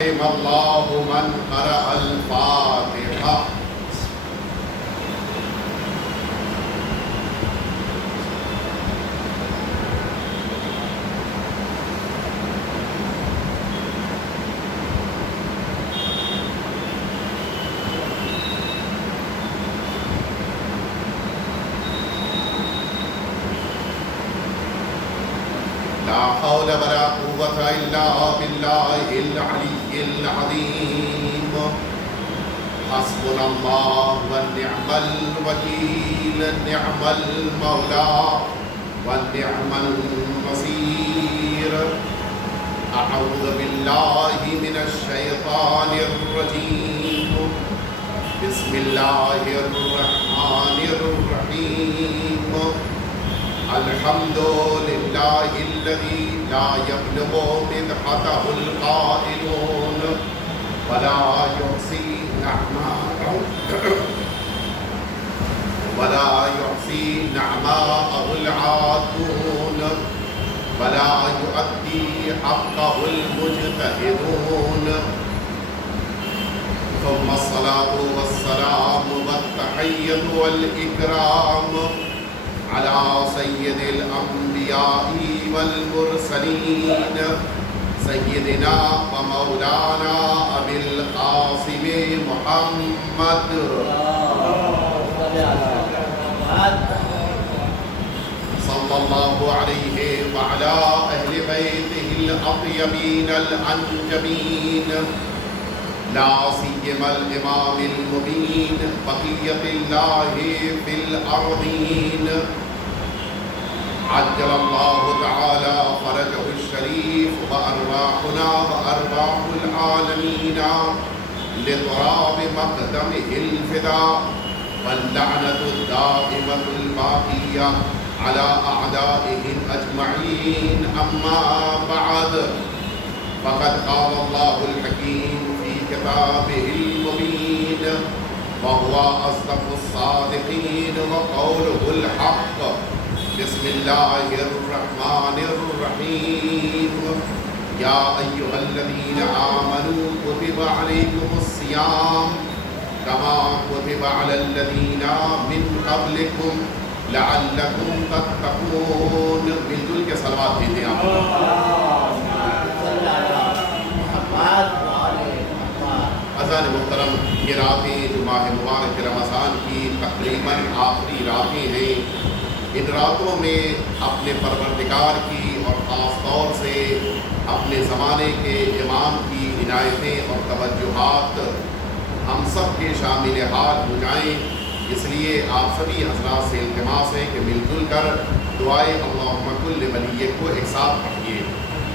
الله من قرأ الفاتحة. لا حول ولا قوة إلا بالله العلي العظيم. حسبنا الله ونعم الوكيل، نعم المولى ونعم النصير. أعوذ بالله من الشيطان الرجيم. بسم الله الرحمن الرحيم. الحمد لله الذي لا يبلغ مدحته القائلون ولا يحصي نعماءه العادون ولا يؤدي حقه المجتهدون. ثم الصلاة والسلام والتحية والإكرام على سيد الأنبياء والمرسلين، سيدنا ومولانا أبي القاسم محمد صلى الله عليه وعلى أهل بيته الأطيبين الأنجبين، لا سيما الإمام المبين بقية الله في الأرضين. عجل الله تعالى فرجه الشريف وأرواحنا وأرواح العالمين لتراب مقدمه الفداء، واللعنة الدائمة الباقية على أعدائهم أجمعين. أما بعد، فقد قال الله الحكيم في كتابه المبين، وهو أصدق الصادقين وقوله الحق. بسم الله الرحمن الرحيم. يا أيها الذين آمنوا كتب عليكم الصيام كما كتب على الذين من قبلكم لعلكم تتقون. بالکل کے صلوات دیتے ہیں آپ. اذان محترم، یہ راتیں جو ماہ مبارک رمضان کی تقریباً آخری راتیں ہیں، ان راتوں میں اپنے پروردگار کی اور خاص طور سے اپنے زمانے کے امام کی عنایتیں اور توجہات ہم سب کے شامل حال ہو جائیں. اس لیے آپ سبھی حضرات سے التماس ہے کہ مل جل کر دعائے اللہم کل ولیک کو ایک ساتھ پڑھیے.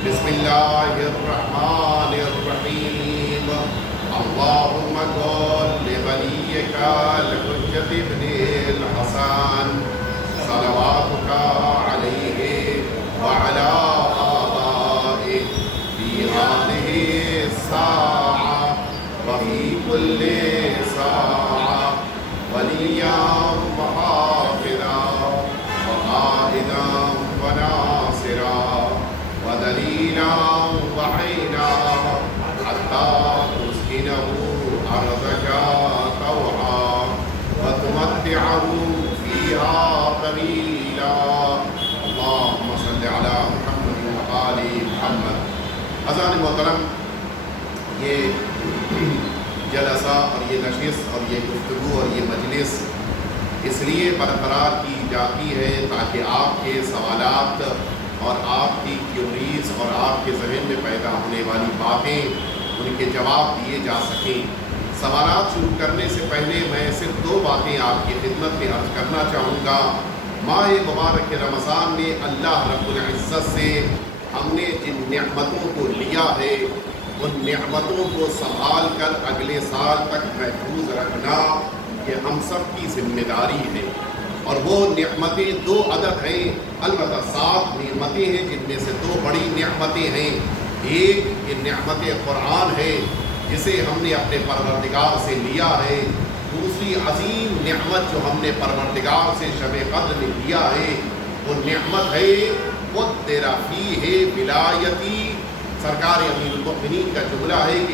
بسم اللہ الرحمن الرحیم. اللہم کل ولیک الحجۃ ابن الحسن صلواتک علیہ وعلی آبائہ فی ہذہ الساعہ وفی کل ساعہ ولیاً وحافظا وقائدا وناصرا ودلیلا وعینا حتی تسکنہ ارضک طوعا وتمتعہ فیہا طویلا. اللہم صلی علی محمد وآل محمد. اذان محترم، یہ جلسہ اور یہ نشست اور یہ گفتگو اور یہ مجلس اس لیے برقرار کی جاتی ہے تاکہ آپ کے سوالات اور آپ کی کیوریز اور آپ کے ذہن میں پیدا ہونے والی باتیں ان کے جواب دیے جا سکیں. سوالات شروع کرنے سے پہلے میں صرف دو باتیں آپ کی خدمت میں عرض کرنا چاہوں گا. ماہ مبارک رمضان میں اللہ رب العزت سے ہم نے جن نعمتوں کو لیا ہے، ان نعمتوں کو سنبھال کر اگلے سال تک محفوظ رکھنا یہ ہم سب کی ذمہ داری ہے. اور وہ نعمتیں دو عدد ہیں، البتہ 7 نعمتیں ہیں، جن میں سے 2 بڑی نعمتیں ہیں. ایک یہ نعمت قرآن ہے جسے ہم نے اپنے پروردگار سے لیا ہے. دوسری عظیم نعمت جو ہم نے پروردگار سے شب قدر میں لیا ہے وہ نعمت ہے وہ تیرا فی ہے ولایتی. سرکار امیر المؤمنین کا جملہ ہے کہ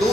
2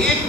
1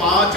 5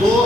2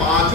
5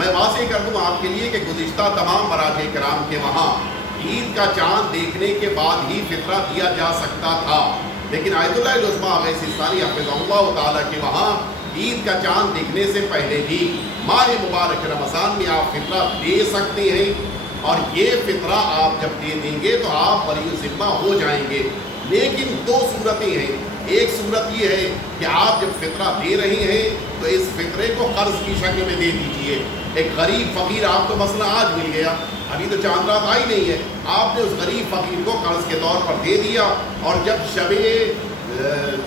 میں واضح کر دوں آپ کے لیے کہ گزشتہ تمام مراجع کرام کے وہاں عید کا چاند دیکھنے کے بعد ہی فطرہ دیا جا سکتا تھا، لیکن آیت اللہ العظمیٰ آغا سیستانی حفظہ اللہ تعالیٰ کے وہاں عید کا چاند دیکھنے سے پہلے ہی ماہ مبارک رمضان میں آپ فطرہ دے سکتے ہیں، اور یہ فطرہ آپ جب دے دیں گے تو آپ بری ذمہ ہو جائیں گے۔ لیکن دو صورتیں ہیں، ایک صورت یہ ہے کہ آپ جب فطرہ دے رہے ہیں تو اس فطرے کو قرض کی شکل میں دے دیجئے۔ ایک غریب فقیر آپ کو مثلا آج مل گیا، ابھی تو چاند رات آئی نہیں ہے، آپ نے اس غریب فقیر کو قرض کے طور پر دے دیا، اور جب شب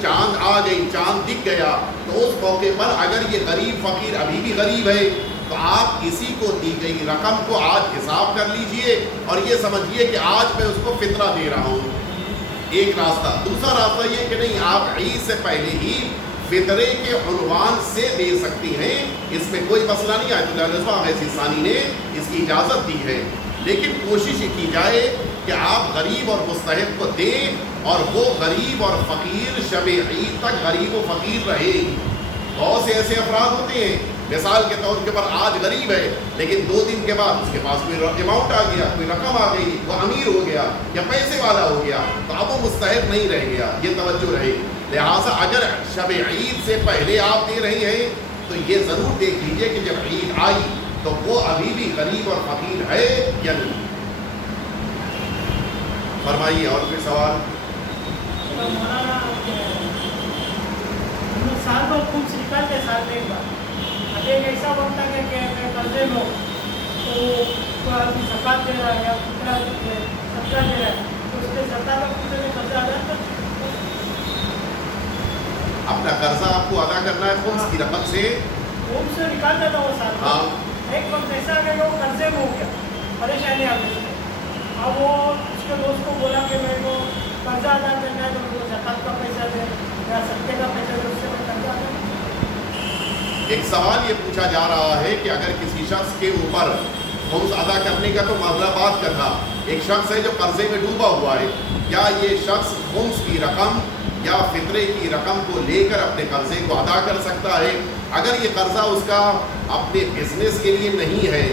چاند آ گئی، چاند دکھ گیا، تو اس موقع پر اگر یہ غریب فقیر ابھی بھی غریب ہے تو آپ اسی کو دی گئی رقم کو آج حساب کر لیجئے اور یہ سمجھیے کہ آج میں اس کو فطرہ دے رہا ہوں۔ ایک راستہ۔ دوسرا راستہ یہ کہ نہیں، آپ عید سے پہلے ہی فطرے کے عنوان سے دے سکتی ہیں، اس میں کوئی مسئلہ نہیں۔ آیت اللہ العظمیٰ ثانی نے اس کی اجازت دی ہے، لیکن کوشش کی جائے کہ آپ غریب اور مستحق کو دیں، اور وہ غریب اور فقیر شب عید تک غریب و فقیر رہے۔ بہت سے ایسے افراد ہوتے ہیں، مثال کے طور پر آج غریب ہے لیکن 2 دن کے بعد اس کے پاس کوئی اماؤنٹ آ گیا، کوئی رقم آ گئی، وہ امیر ہو گیا یا پیسے والا ہو گیا، تو اب وہ مستحق نہیں رہ گیا۔ یہ توجہ رہے۔ لہٰذا اگر شب عید سے پہلے آپ دے رہے ہیں تو یہ ضرور دیکھ لیجئے کہ جب عید آئی تو وہ ابھی بھی غریب اور فقیر ہے یا نہیں۔ فرمائیے اور کوئی سوال؟ مولانا سال بھر خود نکالتے سال میں ایک بار، اب ایک ایسا وقت آ گیا کہ میں قرضے میں ہوں تو آدمی زکوٰۃ دے رہا ہے یا فطرہ صدقہ دے رہا ہے، تو اس کے زکوٰۃ کا پوچھے میں قرضہ ادا کر اپنا قرضہ آپ کو ادا کرنا ہے خمس کی رقم سے، ہوم سے نکالتا تھا وہ سال ہاں۔ ایک وقت ایسا آ گیا کہ وہ قرضے میں ہو گیا، پریشانی آ گئی، اب وہ اس کے دوست کو بولا کہ میرے کو قرضہ ادا کرنا ہے تو میرے کو زکوٰۃ کا پیسہ دے یا صدقے کا پیسہ دے، اس سے میں قرضہ ادا کروں۔ ایک سوال یہ پوچھا جا رہا ہے کہ اگر کسی شخص کے اوپر خمس ادا کرنے کا تو معاملہ بات کا تھا، ایک شخص ہے جو قرضے میں ڈوبا ہوا ہے، کیا یہ شخص خمس کی رقم یا فطرے کی رقم کو لے کر اپنے قرضے کو ادا کر سکتا ہے؟ اگر یہ قرضہ اس کا اپنے بزنس کے لیے نہیں ہے،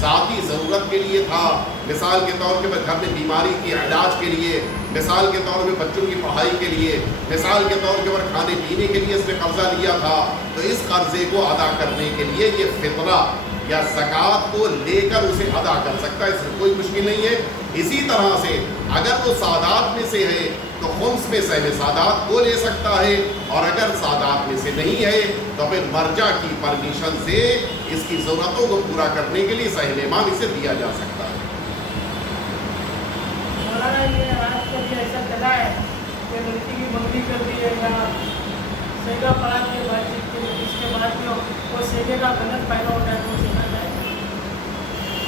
ذاتی ضرورت کے لیے تھا، مثال کے طور پر گھر میں بیماری کے علاج کے لیے، مثال کے طور پر بچوں کی پڑھائی کے لیے، مثال کے طور پر کھانے پینے کے لیے اس نے قرضہ لیا تھا، تو اس قرضے کو ادا کرنے کے لیے یہ فطرہ یا زکوٰۃ کو لے کر اسے ادا کر سکتا ہے، اس میں کوئی مشکل نہیں ہے۔ اسی طرح سے اگر وہ سادات میں سے ہے تو خمس میں سہم سادات کو لے سکتا ہے، اور اگر سادات میں سے نہیں ہے تو پھر مرجع کی پرمیشن سے اس کی ضرورتوں کو پورا کرنے کے لیے سہم امام اسے دیا جا سکتا ہے۔ مولانا یہ آج کل یہ ایسا چلا ہے کہ لڑکی کی منگنی کر دی ہے یا سیگا پڑا کے بعد اس کے بعد میں وہ سیگے کا غلط پیدا ہوتا ہے تو وہ سیکھا جائے۔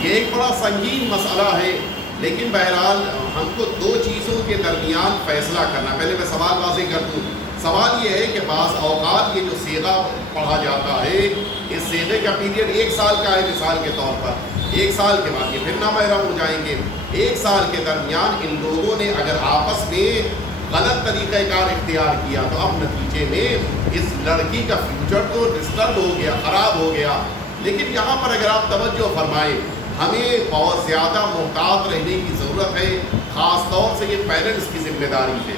یہ ایک بڑا سنگین مسئلہ ہے، لیکن بہرحال ہم کو 2 چیزوں کے درمیان فیصلہ کرنا۔ پہلے میں سوال واضح کر دوں۔ سوال یہ ہے کہ بعض اوقات یہ جو سیغہ پڑھا جاتا ہے، اس سیغے کا پیریڈ 1 سال کا ہے، مثال کے طور پر 1 سال کے بعد یہ پھر نامحرم ہو جائیں گے۔ 1 سال کے درمیان ان لوگوں نے اگر آپس میں غلط طریقہ کار اختیار کیا تو اب نتیجے میں اس لڑکی کا فیوچر تو ڈسٹرب ہو گیا، خراب ہو گیا۔ لیکن یہاں پر اگر آپ توجہ فرمائیں، ہمیں بہت زیادہ محتاط رہنے کی ضرورت ہے، خاص طور سے یہ پیرنٹس کی ذمہ داری ہے۔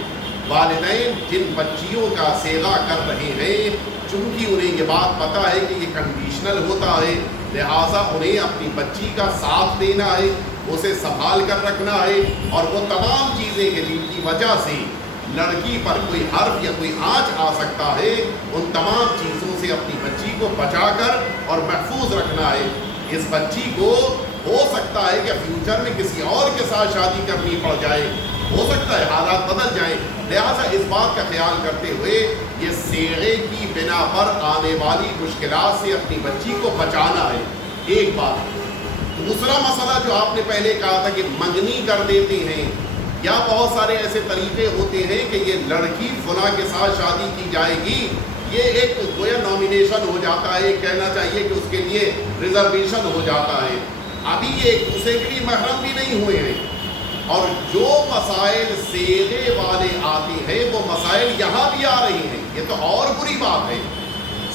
والدین جن بچیوں کا سیغہ کر رہے ہیں، چونکہ انہیں یہ بات پتہ ہے کہ یہ کنڈیشنل ہوتا ہے، لہٰذا انہیں اپنی بچی کا ساتھ دینا ہے، اسے سنبھال کر رکھنا ہے، اور وہ تمام چیزیں کہ جن کی وجہ سے لڑکی پر کوئی حرف یا کوئی آنچ آ سکتا ہے، ان تمام چیزوں سے اپنی بچی کو بچا کر اور محفوظ رکھنا ہے۔ اس بچی کو ہو سکتا ہے کہ فیوچر میں کسی اور کے ساتھ شادی کرنی پڑ جائے، ہو سکتا ہے حالات بدل جائیں، لہٰذا اس بات کا خیال کرتے ہوئے یہ سیغے کی بنا پر آنے والی مشکلات سے اپنی بچی کو بچانا ہے، ایک بات۔ دوسرا مسئلہ جو آپ نے پہلے کہا تھا کہ منگنی کر دیتے ہیں، یا بہت سارے ایسے طریقے ہوتے ہیں کہ یہ لڑکی فلاں کے ساتھ شادی کی جائے گی، یہ ایک گویا نامینیشن ہو جاتا ہے، کہنا چاہیے کہ اس کے لیے ریزرویشن ہو جاتا ہے۔ ابھی یہ ایک دوسرے کے لیے محرم بھی نہیں ہوئے ہیں، اور جو مسائل سیغے والے آتے ہیں وہ مسائل یہاں بھی آ رہے ہیں، یہ تو اور بری بات ہے۔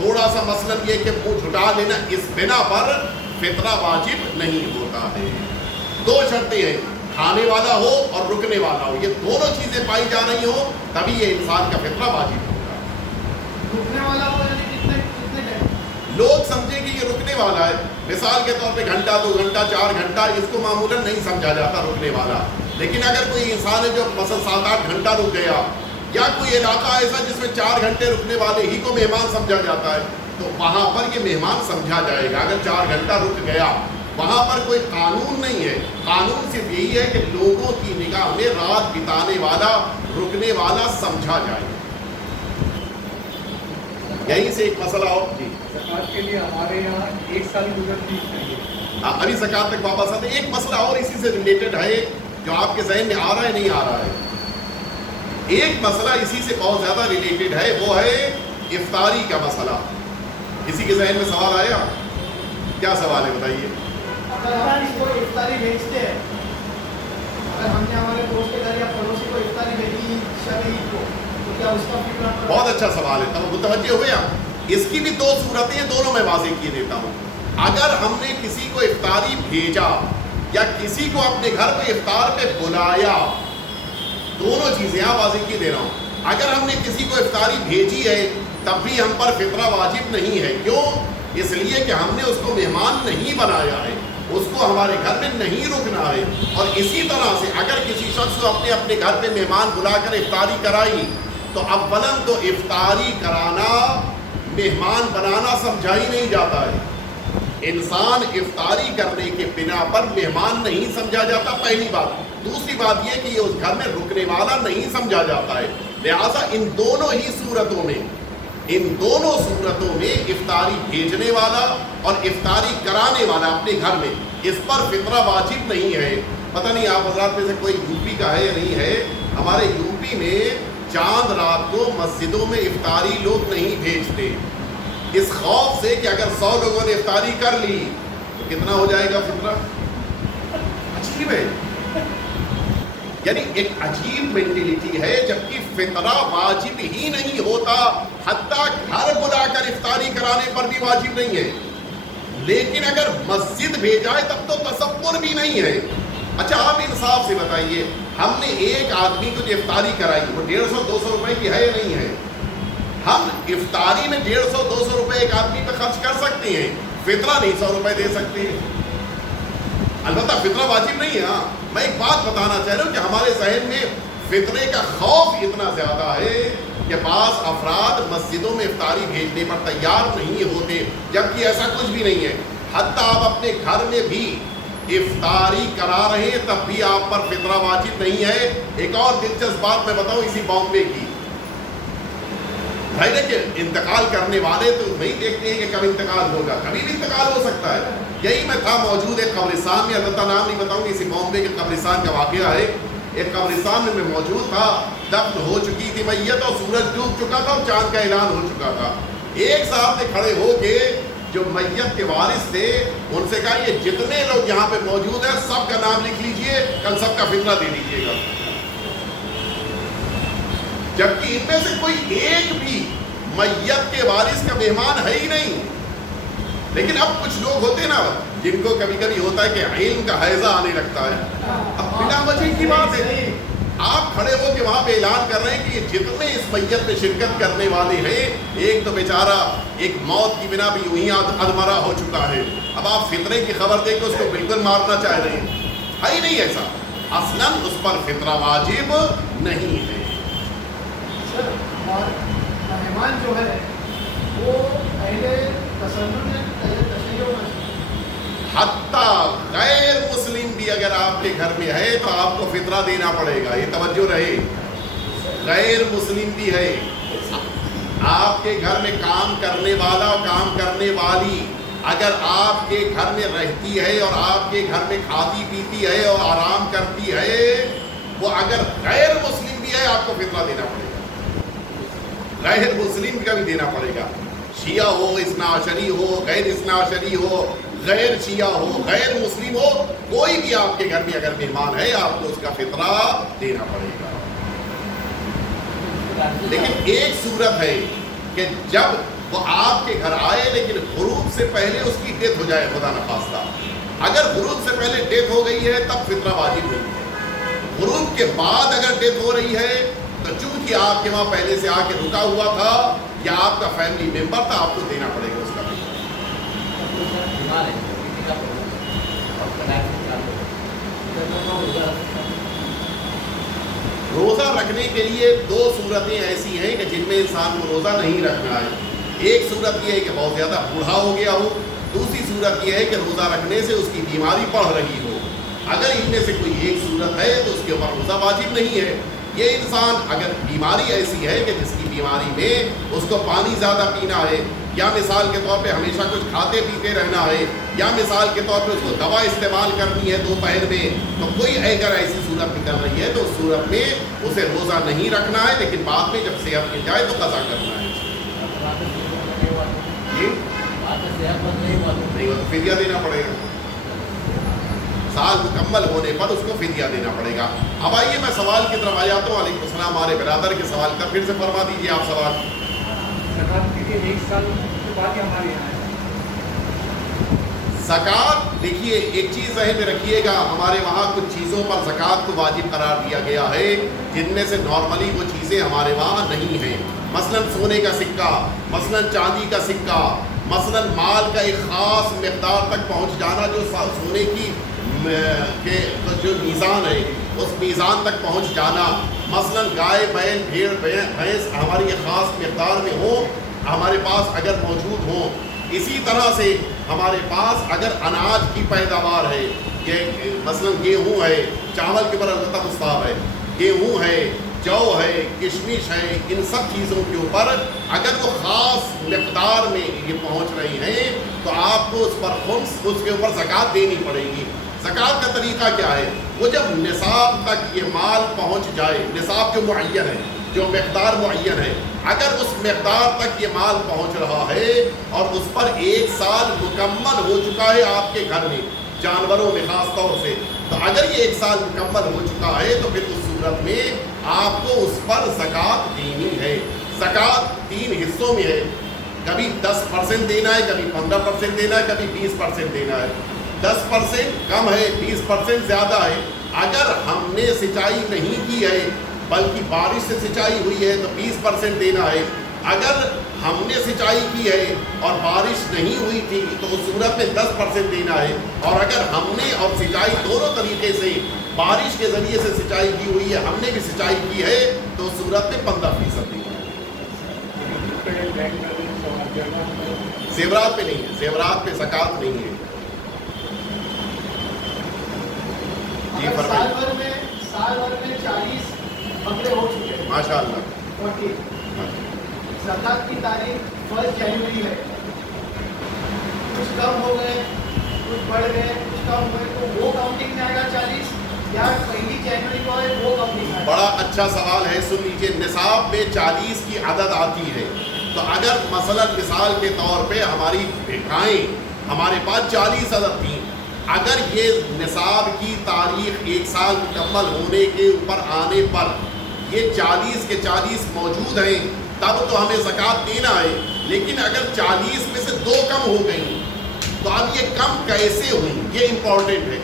تھوڑا سا مثلاً یہ کہ منہ جھکا لینا، اس بنا پر فطرہ واجب نہیں ہوتا ہے۔ دو شرطیں ہیں، کھانے والا ہو اور رکنے والا ہو، یہ دونوں چیزیں پائی جا رہی ہوں تبھی یہ انسان کا فطرہ واجب ہوگا۔ رکنے والا ہو یعنی کتنے ٹائم؟ لوگ سمجھیں کہ یہ رکنے والا ہے، مثال کے طور پہ گھنٹہ 2 گھنٹہ 4 گھنٹہ، اس کو معمولاً نہیں سمجھا جاتا رکنے والا۔ لیکن اگر کوئی انسان ہے جو مثلا 7-8 گھنٹہ رک گیا، یا کوئی علاقہ ایسا جس میں 4 گھنٹے رکنے والے ہی کو مہمان سمجھا جاتا ہے، تو وہاں پر یہ مہمان سمجھا جائے گا۔ اگر 4 گھنٹہ رک گیا، وہاں پر کوئی قانون نہیں ہے، قانون صرف یہی ہے کہ لوگوں کی نگاہ میں رات بتانے والا رکنے والا سمجھا جائے۔ یہیں سے ایک مسئلہ اور جی زکوٰۃ کے لیے ہمارے یہاں 1 سال گزرتی ہے۔ ابھی زکوٰۃ تک واپس آتے ہیں۔ ایک مسئلہ اور اسی سے ریلیٹڈ ہے جو آپ کے ذہن میں آ رہا ہے نہیں آ رہا ہے۔ ایک مسئلہ اسی سے بہت زیادہ ریلیٹڈ ہے، وہ ہے افطاری کا مسئلہ۔ کسی کے ذہن میں سوال آیا؟ کیا سوال ہے بتائیے؟ اگر ہم اس کو افطاری بھیجتے ہیں، اگر ہم نے ہمارے دوست کے گھر یا پڑوسی کو افطاری بھیجی شب عید کو، تو کیا اس کا فکر؟ بہت اچھا سوال ہے، تب متوجہ ہوئے آپ۔ اس کی بھی 2 صورتیں ہیں، دونوں میں واضح کیے دیتا ہوں۔ اگر ہم نے کسی کو افطاری بھیجا یا کسی کو اپنے گھر پہ افطار پہ بلایا، دونوں چیزیں آپ واضح کیے دے رہا ہوں۔ اگر ہم نے کسی کو افطاری بھیجی ہے تب بھی ہم پر فطرہ واجب نہیں ہے۔ کیوں؟ اس لیے کہ ہم نے اس کو مہمان نہیں بنایا ہے، اس کو ہمارے گھر میں نہیں رکنا ہے۔ اور اسی طرح سے اگر کسی شخص کو اپنے گھر پہ مہمان بلا کر افطاری کرائی، تو اولاً تو افطاری کرانا مہمان بنانا سمجھا ہی نہیں جاتا ہے۔ انسان افطاری کرنے کے بنا پر مہمان نہیں سمجھا جاتا، پہلی بات۔ دوسری بات یہ کہ یہ اس گھر میں رکنے والا نہیں سمجھا جاتا ہے۔ لہٰذا ان دونوں صورتوں میں افطاری بھیجنے والا اور افطاری کرانے والا اپنے گھر میں، اس پر فطرہ واجب نہیں ہے۔ پتہ نہیں آپ حضرات میں سے کوئی یو پی کا ہے یا نہیں ہے، ہمارے یو پی میں چاند رات کو مسجدوں میں افطاری لوگ نہیں بھیجتے، اس خوف سے کہ اگر 100 لوگوں نے افطاری کر لی تو کتنا ہو جائے گا فطرہ۔ عجیب ہے، یعنی ایک عجیب مینٹیلیٹی ہے، جبکہ فطرہ واجب ہی نہیں ہوتا، حتیٰ گھر بلا کر افطاری کرانے پر بھی واجب نہیں ہے۔ لیکن اگر مسجد بھیجا ہے تب تو تصور بھی نہیں ہے۔ اچھا آپ انصاف سے بتائیے، ہم نے ایک آدمی کو جو افطاری کرائی وہ 150-200 روپے کی ہے یا نہیں ہے؟ ہم افطاری میں 150-200 روپے ایک آدمی پہ خرچ کر سکتے ہیں، فطرہ نہیں 100 روپے دے سکتے ہیں۔ البتہ فطرہ واجب نہیں ہے۔ ہاں میں ایک بات بتانا چاہ رہا ہوں کہ ہمارے ذہن میں فطرے کا خوف اتنا زیادہ ہے کہ بعض افراد مسجدوں میں افطاری بھیجنے پر تیار نہیں ہوتے، جبکہ ایسا کچھ بھی نہیں ہے۔ حتیٰ آپ اپنے گھر میں بھی افطاری کرا رہے ہیں تب بھی آپ پر فطرہ واجب نہیں ہے۔ ایک اور دلچسپ بات میں بتاؤں اسی بامبے کی، بھائی کہ انتقال کرنے والے تو نہیں دیکھتے ہیں کہ کب انتقال ہوگا، کبھی بھی انتقال ہو سکتا ہے۔ یہی میں تھا موجود ایک قبرستان میں، البتہ نام نہیں بتاؤں گی، اسی بامبے کے قبرستان کا واقعہ ہے۔ ایک قبرستان میں موجود تھا، دفن ہو چکی تھی میت اور سورج ڈوب چکا تھا اور چاند کا اعلان ہو چکا تھا۔ ایک صاحب نے کھڑے ہو کے جو میت کے وارث تھے ان سے کہا یہ جتنے لوگ یہاں پہ موجود ہیں سب کا نام لکھ لیجئے، کل سب کا فطرہ دے دیجیے گا۔ جبکہ ان میں سے کوئی ایک بھی میت کے وارث کا مہمان ہے ہی نہیں۔ لیکن اب کچھ لوگ ہوتے نا جن کو کبھی کبھی ہوتا ہے کہ علم کا حیضہ آنے لگتا ہے، اب بنا وجہ کی بات ہے آپ کھڑے ہو کے وہاں پہ اعلان کر رہے ہیں کہ یہ جتنے اس میت میں شرکت کرنے والے ہیں، ایک تو بیچارہ ایک موت کی بنا بھی یوں ہی ادمرا ہو چکا ہے، اب آپ فطرے کی خبر دے کے اس کو بالکل مارنا چاہ رہے ہیں، ہے ہی نہیں ایسا۔ اصلاً اس پر فطرہ واجب نہیں ہے۔ سر مہمان جو ہے وہ اہل تسنن حتیٰ غیر مسلم بھی اگر آپ کے گھر میں ہے تو آپ کو فطرہ دینا پڑے گا، یہ توجہ رہے۔ غیر مسلم بھی ہے، آپ کے گھر میں کام کرنے والا کام کرنے والی اگر آپ کے گھر میں رہتی ہے اور آپ کے گھر میں کھاتی پیتی ہے اور آرام کرتی ہے، وہ اگر غیر مسلم بھی ہے آپ کو فطرہ دینا پڑے گا، غیر مسلم کا بھی دینا پڑے گا، شیعہ ہو، اثنا عشری ہو، غیر اثنا عشری ہو، غیر شیعہ ہو، غیر مسلم ہو، کوئی بھی آپ کے گھر میں اگر مہمان ہے آپ کو اس کا فطرہ دینا پڑے گا۔ لیکن ایک صورت ہے کہ جب وہ آپ کے گھر آئے لیکن غروب سے پہلے اس کی ڈیتھ ہو جائے خدا نخواستہ. اگر غروب سے پہلے ڈیتھ ہو گئی ہے تب فطرہ واجب نہیں ہے. غروب کے بعد اگر ڈیتھ ہو رہی ہے تو چونکہ آپ کے وہاں پہلے سے آ کے رکا ہوا تھا یا آپ کا فیملی ممبر تھا, آپ کو دینا پڑے گا اس کا پیسہ. روزہ رکھنے کے لیے دو صورتیں ایسی ہیں کہ جن میں انسان کو روزہ نہیں رکھنا ہے. ایک صورت یہ ہے کہ بہت زیادہ بوڑھا ہو گیا ہو, دوسری صورت یہ ہے کہ روزہ رکھنے سے اس کی بیماری بڑھ رہی ہو. اگر ان میں سے کوئی ایک صورت ہے تو اس کے اوپر روزہ واجب نہیں ہے. یہ انسان اگر بیماری ایسی ہے کہ جس کی بیماری میں اس کو پانی زیادہ پینا ہے, یا مثال کے طور پہ ہمیشہ کچھ کھاتے پیتے رہنا ہے, یا مثال کے طور پہ اس کو دوا استعمال کرنی ہے دوپہر میں, تو کوئی اگر ایسی صورت نکل رہی ہے تو اس صورت میں اسے روزہ نہیں رکھنا ہے, لیکن بعد میں جب صحت مل جائے تو قضا کرنا ہے. نہیں وہ تو فدیہ دینا پڑے گا. سال مکمل ہونے پر اس کو فدیہ دینا پڑے گا. اب آئیے میں سوال کی طرف آ جاتا ہوں. علیکم السلام. ہمارے برادر کے سوال کا پھر سے فرما دیجیے آپ سوال. ایک سال کے بعد ہی ہمارے یہاں زکوٰۃ, دیکھیے ایک چیز ذہن میں رکھیے گا, ہمارے وہاں کچھ چیزوں پر زکوٰۃ کو واجب قرار دیا گیا ہے جن میں سے نارملی وہ چیزیں ہمارے وہاں نہیں ہیں. مثلا سونے کا سکہ, مثلا چاندی کا سکہ, مثلا مال کا ایک خاص مقدار تک پہنچ جانا, جو سونے کی جو میزان ہے اس میزان تک پہنچ جانا, مثلا گائے بیل بھیڑ بھینس ہماری ایک خاص مقدار میں ہو ہمارے پاس اگر موجود ہوں. اسی طرح سے ہمارے پاس اگر اناج کی پیداوار ہے, یہ مثلا گیہوں ہے, چاول کے اوپر البتہ مستحب ہے, گیہوں ہے, جو ہے, کشمش ہے, ان سب چیزوں کے اوپر اگر وہ خاص مقدار میں یہ پہنچ رہی ہیں تو آپ کو اس پر خمس, اس کے اوپر زکوٰۃ دینی پڑے گی. زکوٰۃ کا طریقہ کیا ہے؟ وہ جب نصاب تک یہ مال پہنچ جائے, نصاب جو معین ہے, جو مقدار معین ہے, اگر اس مقدار تک یہ مال پہنچ رہا ہے اور اس پر ایک سال مکمل ہو چکا ہے آپ کے گھر میں جانوروں میں خاص طور سے, تو اگر یہ ایک سال مکمل ہو چکا ہے تو پھر اس صورت میں آپ کو اس پر زکوٰۃ دینی ہے. زکوٰۃ 3 حصوں میں ہے, کبھی 10% دینا ہے, کبھی 15% دینا ہے, کبھی 20% دینا ہے. 10% کم ہے, 20% زیادہ ہے. اگر ہم نے سچائی نہیں کی ہے بلکہ بارش سے سچائی ہوئی ہے تو 20% دینا ہے. اگر ہم نے سچائی کی ہے اور بارش نہیں ہوئی تھی تو اس صورت میں 10% دینا ہے. اور اگر ہم نے اور سچائی دونوں طریقے سے, بارش کے ذریعے سے سچائی کی ہوئی ہے, ہم نے بھی سچائی کی ہے, تو اس صورت میں 15% دینا ہے. زیورات پہ نہیں ہے, زیورات پہ زکوٰۃ نہیں ہے. سال بھر میں 40 بکرے ہو چکے ہیں ماشاء اللہ. زکوٰۃ کی تاریخ 1 جنوری ہے, کچھ کم ہو گئے, کچھ بڑھ گئے, کچھ کم ہوئے, تو وہ کاؤنٹنگ میں آئے گا 40 یا 1 جنوری کو ہے وہ کاؤنٹنگ میں؟ بڑا اچھا سوال ہے. سن لیجیے, نصاب میں 40 کی عدد آتی ہے, تو اگر مثلا مثال کے طور پہ ہماری گائیں ہمارے پاس 40 عدد تھیں, اگر یہ نصاب کی تاریخ 1 سال مکمل ہونے کے اوپر آنے پر یہ 40 کے 40 موجود ہیں تب تو ہمیں زکوٰۃ دینا ہے. لیکن اگر 40 میں سے 2 کم ہو گئی تو اب یہ کم کیسے ہوئی, یہ امپورٹنٹ ہے.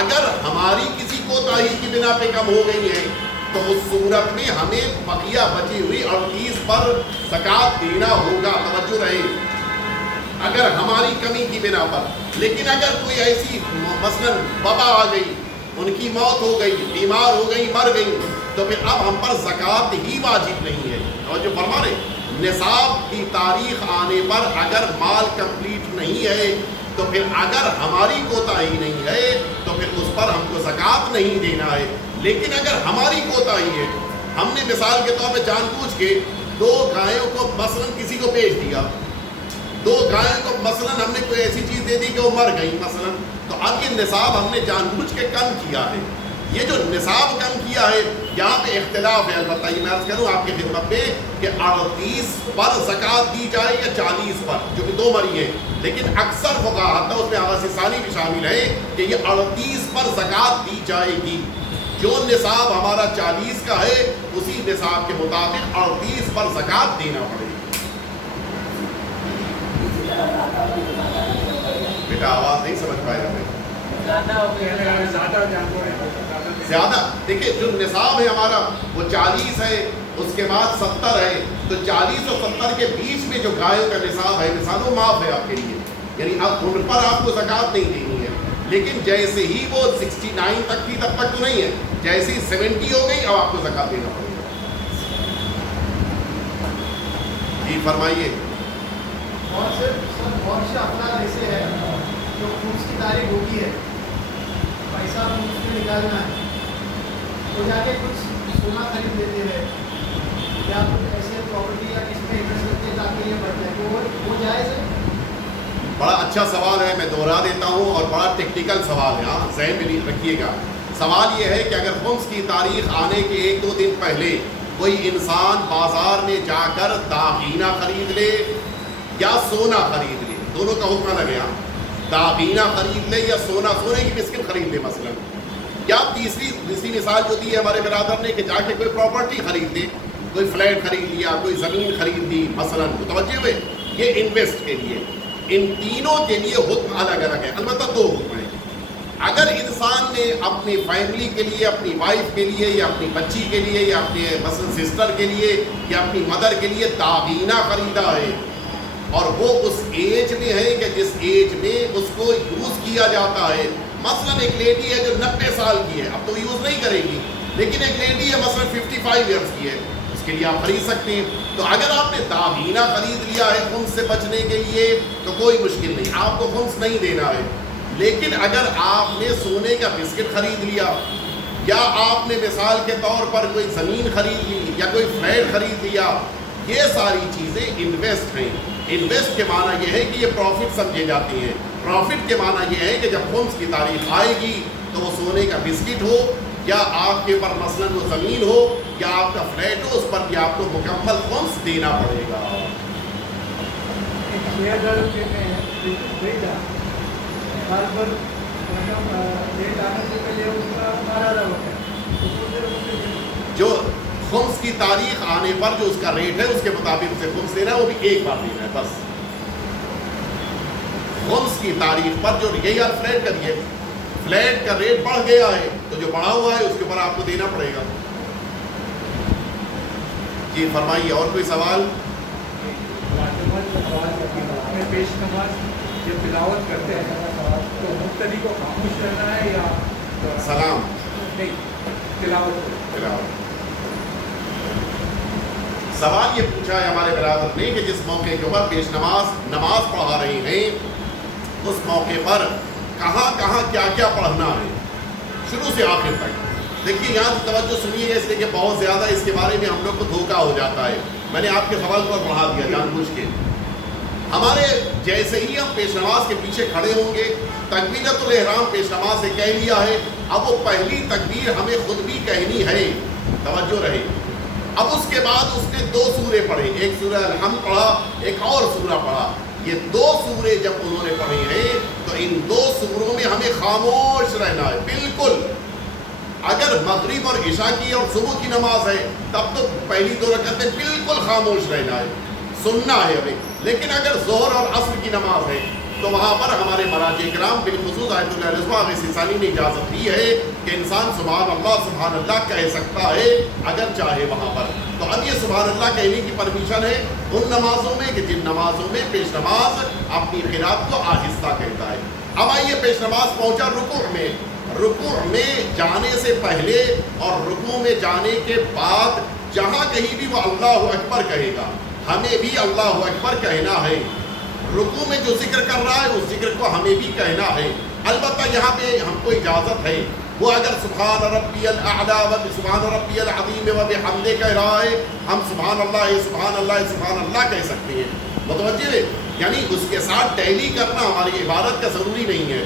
اگر ہماری کسی کوتاہی کی بنا پہ کم ہو گئی ہے تو اس صورت میں ہمیں بقیہ بچی ہوئی 38 پر زکوٰۃ دینا ہوگا. توجہ رہے, اگر ہماری کمی کی بنا پر. لیکن اگر کوئی ایسی مثلا وبا آ گئی, ان کی موت ہو گئی, بیمار ہو گئی, مر گئی, تو پھر اب ہم پر زکوٰۃ ہی واجب نہیں ہے. اور جو فرما رہے, نصاب کی تاریخ آنے پر اگر مال کمپلیٹ نہیں ہے تو پھر اگر ہماری کوتاہی نہیں ہے تو پھر اس پر ہم کو زکوٰۃ نہیں دینا ہے. لیکن اگر ہماری کوتاہی ہے, ہم نے مثال کے طور پہ جان بوجھ کے 2 گایوں کو مثلا کسی کو بیچ دیا, 2 گایوں کو مثلا ہم نے کوئی ایسی چیز دے دی کہ وہ مر گئی مثلا, تو اب یہ نصاب ہم نے جان بوجھ کے کم کیا ہے. یہ جو نصاب کم کیا ہے یہاں پہ اختلاف ہے. البتہ یہ میں عرض کروں آپ کی خدمت میں کہ 38 پر زکوٰۃ دی جائے یا 40 پر, جو کہ 2 مری ہیں. لیکن اکثر فقہا, حتی اس میں آغاز ثانی بھی شامل ہے, کہ یہ 38 پر زکوٰۃ دی جائے گی. جو نصاب ہمارا 40 کا ہے اسی نصاب کے مطابق 38 پر زکوٰۃ دینا پڑے گی. بیٹا آواز نہیں سمجھ پائے ہمیں. زیادہ ہو گیا, زیادہ جانور ہے, زیادہ دیکھیے جو نصاب ہے ہمارا وہ 40 ہے, اس کے بعد 70 ہے, تو 40 اور 70 کے بیچ میں جو گایوں کا نصاب ہے نصاب معاف ہے آپ کے لیے, یعنی اب ان پر آپ کو زکوٰۃ نہیں دینی ہے. لیکن جیسے ہی وہ 69 تک کی تب تک تو نہیں ہے, جیسے ہی 70 ہو گئی اب آپ کو زکوٰۃ دینا پڑے گا. جی فرمائیے. اور سر بہت سے افراد ایسے ہیں جو خمس کی تاریخ ہوتی ہے, پیسہ خمس میں نکالنا ہے, تو جا کے کچھ سونا خرید لیتے ہیں یا کچھ ایسے پراپرٹی یا کس میں انویسٹ کرتے ہیں تاکہ یہ بڑھ جائے, تو وہ جائز ہے. بڑا اچھا سوال ہے, میں دوہرا دیتا ہوں, اور بڑا ٹیکنیکل سوال ہے, ہاں ذہن میں رکھیے گا. سوال یہ ہے کہ اگر خمس کی تاریخ آنے کے 1-2 دن پہلے کوئی انسان بازار میں جا کر داغینہ خرید لے یا سونا خرید لے, دونوں کا حکم الگ ہے, داغینہ خرید لے یا سونے کی بسکٹ خرید لے مثلا, یا تیسری مثال جو دی ہے ہمارے برادر نے کہ جا کے کوئی پراپرٹی خرید لے, کوئی فلیٹ خرید لیا, کوئی زمین خرید لی مثلا, متوجہ ہوئے, یہ انویسٹ کے لیے. ان تینوں کے لیے حکم الگ الگ ہے, البتہ 2 حکم ہیں. اگر انسان نے اپنی فیملی کے لیے, اپنی وائف کے لیے یا اپنی بچی کے لیے یا اپنے مثلا سسٹر کے لیے یا اپنی مدر کے لیے داغینہ خریدا ہے, اور وہ اس ایج میں ہے کہ جس ایج میں اس کو یوز کیا جاتا ہے, مثلا ایک لیڈی ہے جو 90 سال کی ہے, اب تو یوز نہیں کرے گی, لیکن ایک لیڈی ہے مثلا 55 ایئرس کی ہے, اس کے لیے آپ خرید سکتے ہیں. تو اگر آپ نے داغینہ خرید لیا ہے خمس سے بچنے کے لیے تو کوئی مشکل نہیں, آپ کو خمس نہیں دینا ہے. لیکن اگر آپ نے سونے کا بسکٹ خرید لیا یا آپ نے مثال کے طور پر کوئی زمین خرید لی یا کوئی فلیٹ خرید لیا, یہ ساری چیزیں انویسٹ ہیں. انویسٹ کے معنی یہ ہے کہ یہ پروفٹ سمجھے جاتے ہیں. پروفٹ کے معنی یہ ہے کہ جب خمس کی تاریخ آئے گی تو وہ سونے کا بسکٹ ہو یا آپ کے پر مثلا وہ زمین ہو یا آپ کا فلیٹ ہو, اس پر بھی آپ کو مکمل خمس دینا پڑے گا. 6000 روپے میں بھیجا, سال پر ڈیٹ آنے سے پہلے اس کا 12000 روپے, جو خمس کی تاریخ آنے پر جو اس کا ریٹ ہے اس کے مطابق اسے خمس دینا ہے, وہ بھی ایک بار دینا ہے بس. خمس کی تاریخ پر جو یہی یار فلیٹ کا بھی ہے, فلیٹ کا ریٹ بڑھ گیا ہے تو جو بڑھا ہوا ہے اس کے اوپر آپ کو دینا پڑے گا. جی فرمائیے, اور کوئی سوال؟ پیش نماز جب تلاوت کرتے ہیں تو مبتدی کو خاموش رہنا ہے یا سلام نہیں تلاوت؟ سوال یہ پوچھا ہے ہمارے برادر نے کہ جس موقع کے اوپر پیش نماز پڑھا رہے ہیں اس موقع پر کہاں کہاں کیا کیا پڑھنا ہے شروع سے آخر تک. دیکھیے یہاں سے توجہ سنیے گا, اس لیے کہ بہت زیادہ اس کے بارے میں ہم لوگ کو دھوکہ ہو جاتا ہے. میں نے آپ کے سوال کو بڑھا دیا جان بوجھ کے. ہمارے جیسے ہی ہم پیش نماز کے پیچھے کھڑے ہوں گے, تکبیرۃ الاحرام پیش نماز سے کہہ لیا ہے, اب وہ پہلی تکبیر ہمیں خود بھی کہنی ہے, توجہ رہے. اب اس کے بعد اس نے 2 سورے پڑھے, ایک سورہ الحمد پڑھا, ایک اور سورہ پڑھا. یہ 2 سورے جب انہوں نے پڑھے ہیں تو ان 2 سوروں میں ہمیں خاموش رہنا ہے بالکل. اگر مغرب اور عشاء کی اور صبح کی نماز ہے تب تو پہلی 2 رکعتیں بالکل خاموش رہنا ہے, سننا ہے ہمیں. لیکن اگر ظہر اور عصر کی نماز ہے تو وہاں پر ہمارے مراجع کرام بالخصوص آیت اللہ رضوان سیسانی نے اجازت دی ہے کہ انسان سبحان اللہ کہہ سکتا ہے اگر چاہے وہاں پر. تو اب یہ سبحان اللہ کہنے کی پرمیشن ہے ان نمازوں میں کہ جن نمازوں میں پیش نماز اپنی قرات کو آہستہ کہتا ہے. اب آئیے پیش نماز پہنچا رکوع میں. رکوع میں جانے سے پہلے اور رکوع میں جانے کے بعد جہاں کہیں بھی وہ اللہ اکبر کہے گا, ہمیں بھی اللہ اکبر کہنا ہے. رکوع میں جو ذکر کر رہا ہے اس ذکر کو ہمیں بھی کہنا ہے. البتہ یہاں پہ ہم کو اجازت ہے, وہ اگر سبحان ربی الاعلیٰ و سبحان ربی العظیم و بحمدہ کہہ رہا ہے, ہم سبحان اللہ کہہ سکتے ہیں. متوجہ ہے, یعنی اس کے ساتھ ٹیلی کرنا ہماری عبادت کا ضروری نہیں ہے.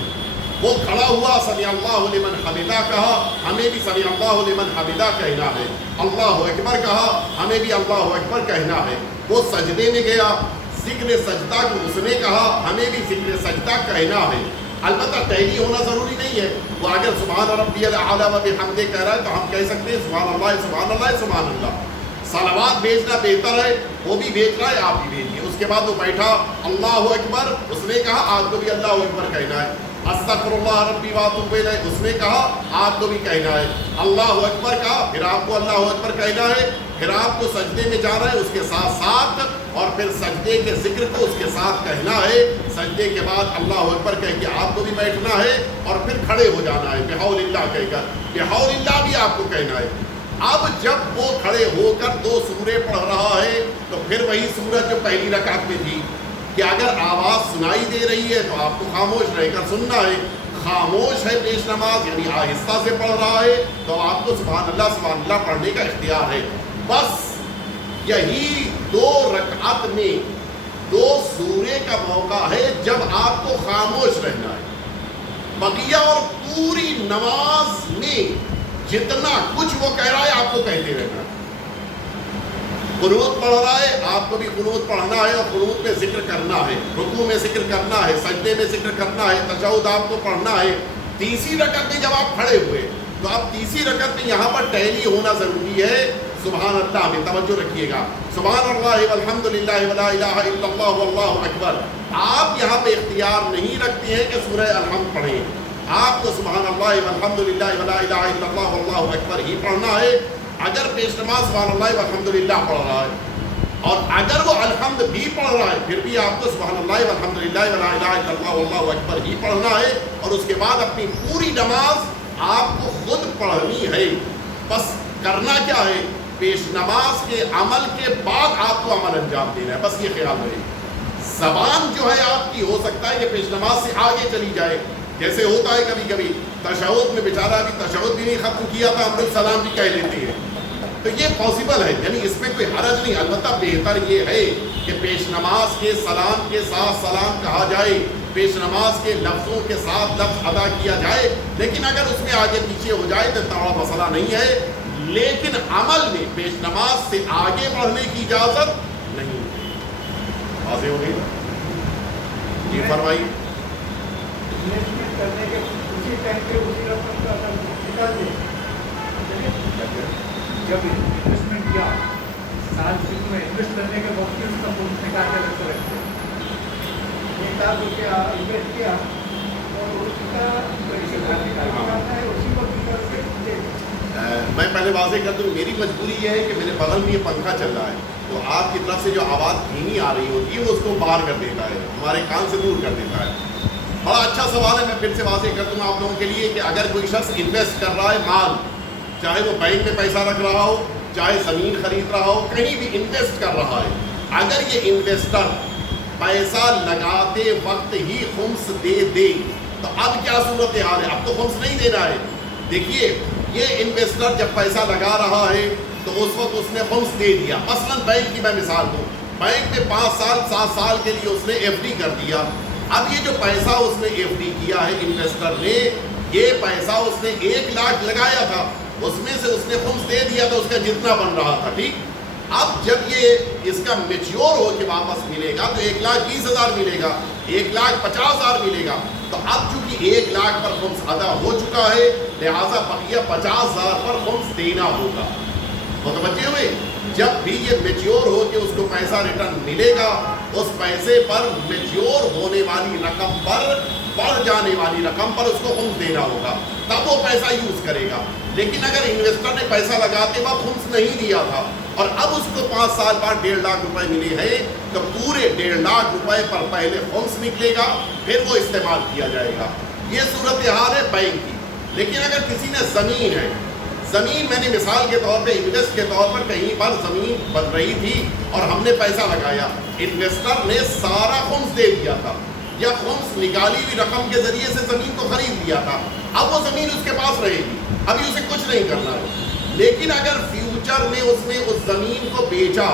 وہ کھڑا ہوا سمیع اللہ لمن حمدہ کہا, ہمیں بھی سمیع اللہ لمن حمدہ کہنا ہے. اللہ اکبر کہا, ہمیں بھی اللہ اکبر کہنا ہے. وہ سجدے میں گیا, ذکر سجدہ کو اس نے کہا, ہمیں بھی ذکر سجدہ کہنا ہے. البتہ ٹیلی ہونا ضروری نہیں ہے. وہ اگر سبحان ربی الاعلیٰ و بحمدہ کہہ رہا ہے تو ہم کہہ سکتے ہیں سبحان اللہ سبحان اللہ سبحان اللہ. صلوات بھیجنا بہتر ہے, وہ بھی بھیج رہا ہے آپ بھی بھیجیے, اس اس کے بعد وہ بیٹھا, اللہ اکبر, اس نے کہا آپ کو بھی اللہ اکبر کہنا ہے. استغفراللہ ربی واتوب الیہ, اس نے کہا آپ کو بھی کہنا ہے. اللہ اکبر کہا, پھر آپ کو اللہ اکبر کہنا ہے. پھر آپ کو سجدے میں جانا ہے اس کے ساتھ ساتھ, اور پھر سجدے کے ذکر کو اس کے ساتھ کہنا ہے. سجدے کے بعد اللہ اکبر کہہ کے آپ کو بھی بیٹھنا ہے, اور پھر کھڑے ہو جانا ہے بحول اللہ کہہ کر. بحول اللہ بھی آپ کو کہنا ہے. اب جب وہ کھڑے ہو کر 2 سورے پڑھ رہا ہے تو پھر وہی سورت جو پہلی رکعت میں تھی کہ اگر آواز سنائی دے رہی ہے تو آپ کو خاموش رہ کر سننا ہے. خاموش ہے پیش نماز یعنی آہستہ سے پڑھ رہا ہے تو آپ کو سبحان اللہ پڑھنے کا اختیار ہے. بس یہی 2 رکعت میں 2 سورے کا موقع ہے جب آپ کو خاموش رہنا ہے. بقیہ اور پوری نماز میں جتنا کچھ وہ کہہ رہا ہے آپ کو کہتے رہنا ہے. قنوت پڑھ رہا ہے آپ کو بھی قنوت پڑھنا ہے, اور قنوت میں ذکر کرنا ہے, رکوع میں ذکر کرنا ہے, سجدے میں ذکر کرنا ہے, تشہد آپ کو پڑھنا ہے. تیسری رکعت میں جب آپ کھڑے ہوئے تو آپ تیسری رکعت میں یہاں پر ٹہلی ہونا ضروری ہے. سبحان اللہ میں توجہ رکھیے گا. سبحان اللہ والحمد للہ ولا الہ الا اللہ واللہ اکبر. آپ یہاں پہ اختیار نہیں رکھتے ہیں کہ سورہ الحمد پڑھیں. آپ کو سبحان اللہ والحمد للہ ولا الہ الا اللہ واللہ اکبر ہی پڑھنا ہے. اگر پیش نماز سبحان اللہ والحمد للہ پڑھ رہا ہے اور اگر وہ الحمد بھی پڑھ رہا ہے پھر بھی آپ کو سبحان اللہ والحمد للہ ولا الہ الا اللہ واللہ اکبر ہی پڑھنا ہے. اور اس کے بعد اپنی پوری نماز آپ کو خود پڑھنی ہے. بس کرنا کیا ہے, پیش نماز کے عمل کے بعد آپ کو عمل انجام دینا ہے. بس یہ خیال رہے. زبان جو ہے آپ کی ہو سکتا ہے کہ پیش نماز سے آگے چلی جائے, جیسے ہوتا ہے کبھی کبھی تشہد میں بیچارہ ابھی تشہد بھی نہیں ختم کیا تھا, ہم لوگ سلام بھی کہہ لیتے ہیں. تو یہ پاسبل ہے, یعنی اس میں کوئی حرج نہیں. البتہ بہتر یہ ہے کہ پیش نماز کے سلام کے ساتھ سلام کہا جائے, پیش نماز کے لفظوں کے ساتھ لفظ ادا کیا جائے. لیکن اگر اس میں آگے پیچھے ہو جائے تو بڑا مسئلہ نہیں ہے. لیکن عمل میں پیش نماز سے آگے بڑھنے کی اجازت نہیں ہے. واضح ہو گئی؟ جی فرمائیے. انویسٹمنٹ کرنے کے اسی ٹائم پہ اسی رقم کا نکال دیں. جب انویسٹمنٹ کیا سال میں انویسٹ کرنے کے وقت اس کا پونج نکال کے رکھ رکھتے 1 لاکھ روپیہ انویسٹ کیا اور اس کا نکالنا ہے اسی وقت نکال کے دے. میں پہلے واضح کر دوں, میری مجبوری یہ ہے کہ میرے بغل میں یہ پنکھا چل رہا ہے تو آپ کی طرف سے جو آواز دھیمی آ رہی ہوتی ہے وہ اس کو باہر کر دیتا ہے, ہمارے کان سے دور کر دیتا ہے. بڑا اچھا سوال ہے. میں پھر سے واضح کر دوں آپ لوگوں کے لیے کہ اگر کوئی شخص انویسٹ کر رہا ہے مال, چاہے وہ بینک میں پیسہ رکھ رہا ہو, چاہے زمین خرید رہا ہو, کہیں بھی انویسٹ کر رہا ہے, اگر یہ انویسٹر پیسہ لگاتے وقت ہی خمس دے دے تو اب کیا صورت حال ہے؟ اب تو خمس نہیں دینا ہے. دیکھیے یہ انویسٹر جب پیسہ لگا رہا ہے تو اس وقت اس نے خمس دے دیا. مثلاً بینک کی میں مثال دوں, بینک میں 5 سال 7 سال کے لیے اس نے ایف ڈی کر دیا. اب یہ جو پیسہ اس نے ایف ڈی کیا ہے انویسٹر نے, یہ پیسہ اس نے 1 لاکھ لگایا تھا, اس میں سے اس نے خمس دے دیا تو اس کا جتنا بن رہا تھا. ٹھیک, اب جب یہ اس کا میچیور ہو کے واپس ملے گا تو 1,20,000 ملے گا, 1,50,000 ملے گا. تو اب چونکہ 1 لاکھ پر خمس ادا ہو چکا ہے لہٰذا بقیہ 50,000 پر خمس دینا ہوگا. متوجہ ہوئے؟ جب بھی یہ میچیور ہو کے اس کو پیسہ ریٹرن ملے گا اس پیسے پر میچیور ہونے والی رقم پر, بڑھ جانے والی رقم پر اس کو خمس دینا ہوگا, تب وہ پیسہ یوز کرے گا. لیکن اگر انویسٹر نے پیسہ لگاتے وقت خمس نہیں دیا تھا اور اب اس کو 5 سال بعد 1.5 لاکھ روپے ملے ہیں تو پورے 1.5 لاکھ روپے پر پہلے خمس نکلے گا, پھر وہ استعمال کیا جائے گا. یہ صورتحال ہے بینک کی. لیکن اگر کسی نے زمین ہے, زمین میں نے مثال کے طور پہ انویسٹ کے طور پر کہیں پر زمین بن رہی تھی اور ہم نے پیسہ لگایا, انویسٹر نے سارا خمس دے دیا تھا یا خمس نکالی ہوئی رقم کے ذریعے سے زمین کو خرید لیا تھا, اب وہ زمین اس کے پاس رہے گی, ابھی اسے کچھ نہیں کرنا ہے. لیکن اگر فیوچر میں اس نے اس زمین کو بیچا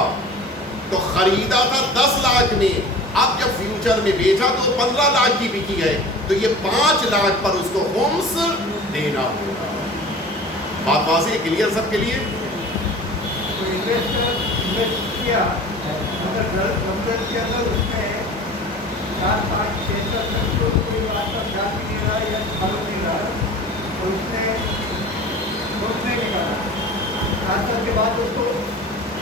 تو خریدا تھا 10 لاکھ میں, اب جب فیوچر میں بیچا تو 15 لاکھ کی بکی ہے تو یہ 5 لاکھ پر اس کو خمس دینا ہوگا. بات واضح کلیئر سب کے لیے؟ انویسٹ کیا اگر رمضان کے اندر اس میں 4 5 6 7 تو کوئی بات کا خیال بھی نہیں رہا یا معلوم نہیں رہا اور اس نے نوٹ نہیں نکالا, 8 سال کے بعد اس کو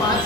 5